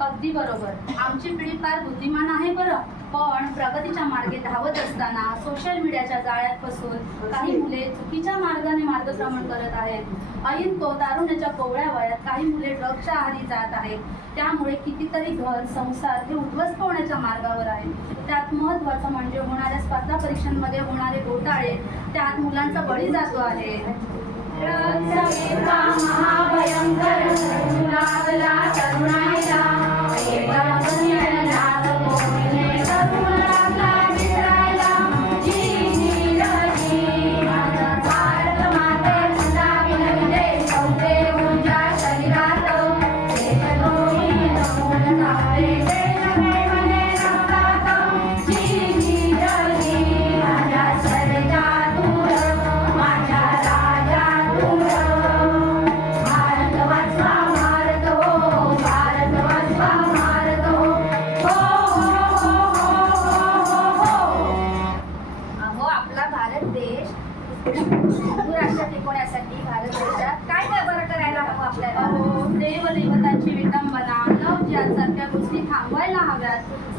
अगदी बरोबर. आमची पिढी फार बुद्धिमान आहे बरं, पण प्रगतीच्या मार्गे धावत असताना सोशल मीडियाच्या जाळ्यात फसून काही मुले चुकीच्या मार्गाने मार्गक्रमण करत आहेत. ऐन तो तारुण्याच्या कोवळ्या वयात काही मुले ड्रग्सच्या आहारी जात आहेत. त्यामुळे कितीतरी घर संसार हे उद्ध्वस्त होण्याच्या मार्गावर आहे. त्यात महत्त्वाचं म्हणजे होणाऱ्या स्पर्धा परीक्षांमध्ये होणारे घोटाळे, त्यात मुलांचा बळी जातो आहे. महाभयंकर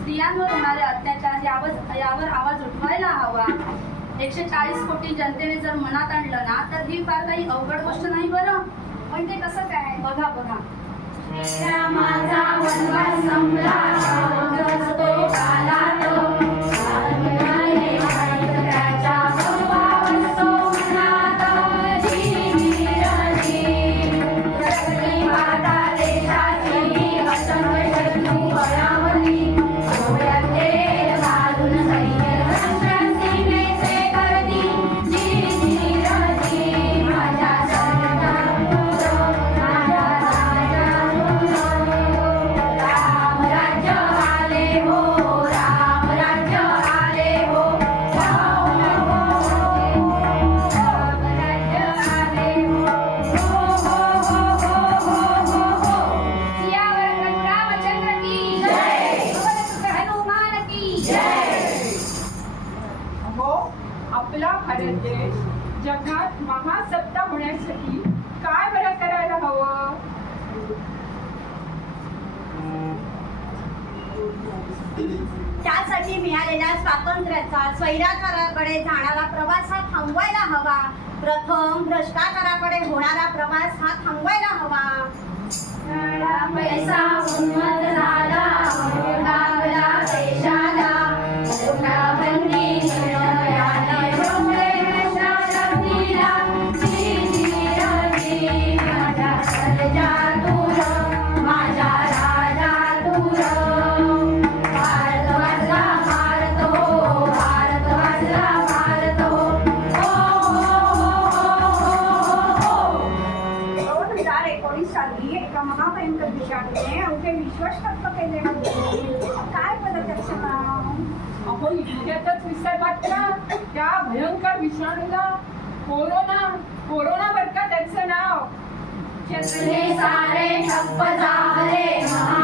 स्त्रियांवर होणारे अत्याचार यावर आवाज उठवायला हवा. 140 कोटी जनतेने जर मनात आणलं ना तर ही फार काही अवघड गोष्ट नाही बरं. पण ते कसं काय बघा बघा. माझा वनवास संपला जगात महासत्ता होण्यासाठी काय बरं करायला हवं? त्यासाठी मिळालेल्या स्वातंत्र्याचा स्वैराचाराकडे जाणारा प्रवास हा थांबवायला हवा. प्रथम भ्रष्टाचाराकडे होणारा प्रवास हा थांबवायला हवा. पैसा उन्मत्त झाला, लागला देशाला, काय बरं त्याचं नाव? अहो इतक्यातच विसरलात का त्या भयंकर विषाणूला? कोरोना बरं का त्याचं नाव. सारे ठप्प झाले.